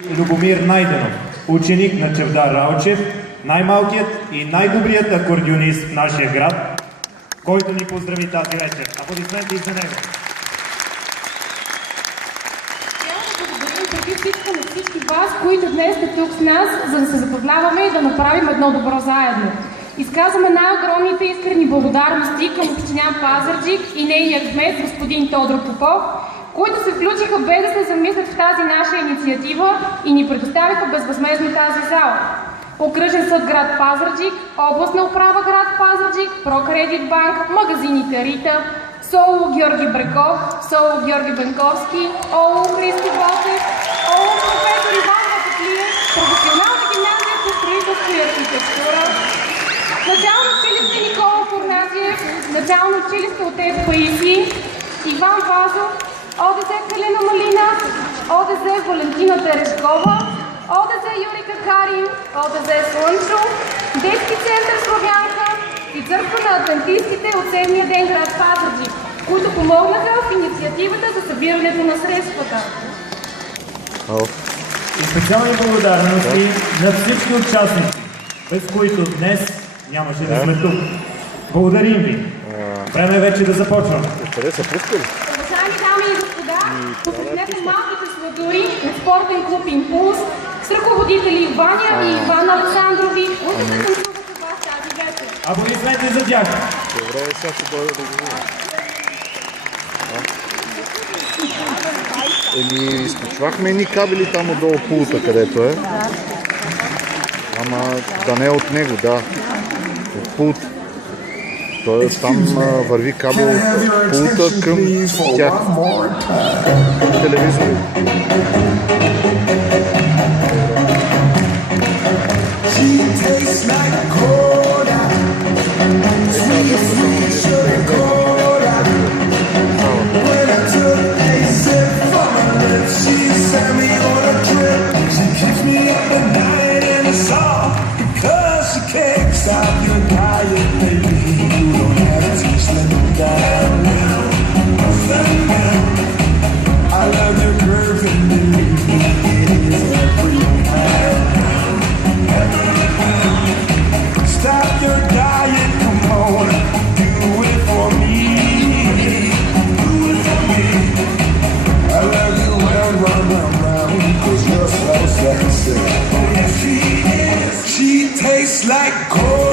Любомир Найденов, ученик на Чавдар Ралчев, най-малкият и най-добрият акордеонист в нашия град, който ни поздрави тази вечер. Аплодисменти за него. Благодарим преди всичко на всички вас, които днес сте тук с нас, за да се забавляваме и да направим едно добро заедно. Изказваме най-огромните искрени благодарности към община Пазарджик и нейния кмет господин Тодор Попов, които се включиха без да се замислят в тази наша инициатива и ни предоставиха безвъзмездно тази зала. Окръжен съд град Пазарджик, областна управа град Пазарджик, Прокредит банк, магазините Рита, СОУ Георги Бреков, СОУ Георги Бенковски, ОУ Христо Ботев, ОУ професор Иван Ватоклиев, професионална гимназия по строителство и архитектура, начално училище Никола Фурназиев, начално училище Отец Паисий, Иван Вазов, ОДЗ Калина Малина, ОДЗ Валентина Терешкова, ОДЗ Юрика Карин, ОДЗ Слънчо, Детски център Славянка и Църква на адвентистите от седмия ден град Пазарджик, които помогнаха в инициативата за събирането на средствата. И специални благодарности на всички участници, без които днес нямаше да сме тук. Благодарим ви. Време е вече да започваме. Уважаеми дами и господа, посетнете малките сладури от спортен клуб Импулс с ръководители Ваня и Иван Александрови, които се танцуват с вас тази вечер. Аплодисменти за тях. Добре, сега ще дойде да го изключвахме едни кабели там отдолу пулта, където е. Ама да не е от него, да. От пулт. Тоест там върви кабел от пулта към тях. Телевизори. She tastes like cold.